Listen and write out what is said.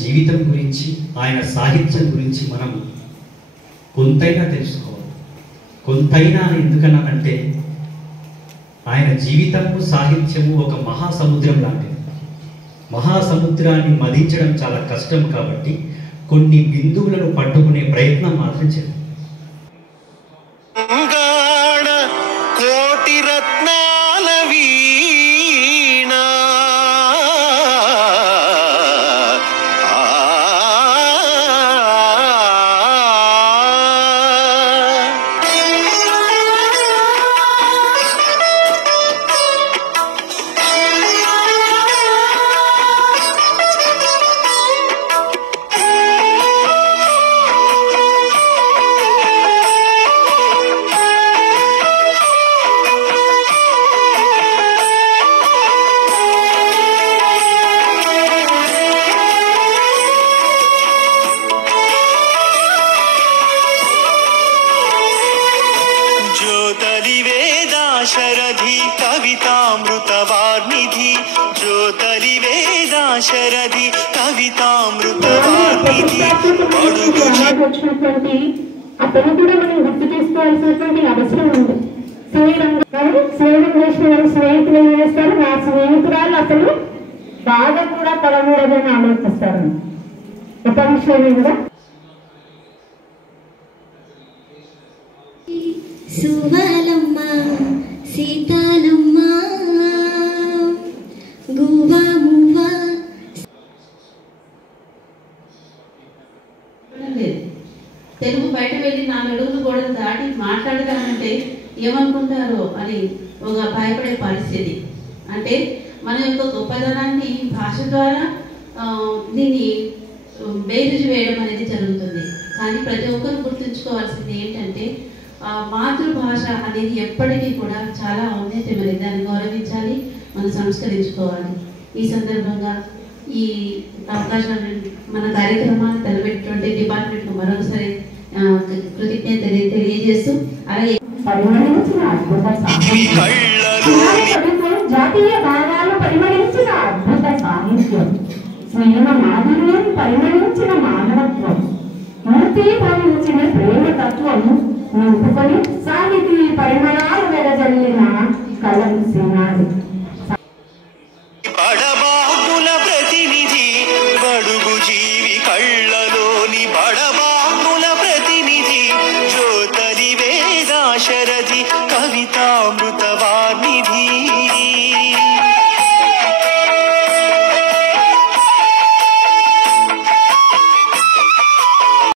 జీవితం గురించి, ఆయన సాహిత్యం గురించి మనం కొంతైనా తెలుసుకోవాలి. కొంతైనా ఎందుకన్నానంటే ఆయన జీవితము సాహిత్యము ఒక మహాసముద్రం లాంటిది. మహాసముద్రాన్ని మదించడం చాలా కష్టం కాబట్టి కొన్ని బిందువులను పట్టుకునే ప్రయత్నం మాత్రం చేయాలి. शरधि कवितामृतवार्निधि ज्योतरि वेदा शरधि कवितामृतवार्निधि అతను కూడా మనం గుర్తు చేసుకోవాల్సినటువంటి అవసరం ఉంది. స్నేహం చేసిన స్నేహితులు ఏం చేస్తారు, నా స్నేహితురాలు అసలు బాగా కూడా పడకూడదని ఆలోచిస్తారు. ఒక విషయం కూడా సువలమ్మ సీతాలమ్మ గువా మువా తెలుగు బయట వెళ్ళి 4 అడుగులు గోడలు దాటి మాట్లాడదామంటే ఏమనుకుంటారో అని ఒక భయపడే పరిస్థితి. అంటే మన యొక్క గొప్పదనాన్ని భాష ద్వారా దీన్ని బేరుజు వేయడం అనేది జరుగుతుంది. కానీ ప్రతి ఒక్కరు గుర్తుంచుకోవాల్సింది ఏంటంటే మాతృభాష అనేది ఎప్పటికీ కూడా చాలా ఔన్నత్యమైనది. దాన్ని గౌరవించాలి, మనం సంస్కరించుకోవాలి. ఈ సందర్భంగా ఈ అవకాశాన్ని మన కార్యక్రమాన్ని తలపెట్టినటువంటి డిపార్ట్మెంట్కు మరొకసారి కృతజ్ఞత తెలియజేస్తూ అలాగే జాతీయ భాగాలు పరిమళించిన అద్భుత సాహిత్యం, స్నేహ మాధుర్యం పరిమళించిన మానవత్వం, మూర్తి భావించిన ప్రేమ తత్వం నింపుకొని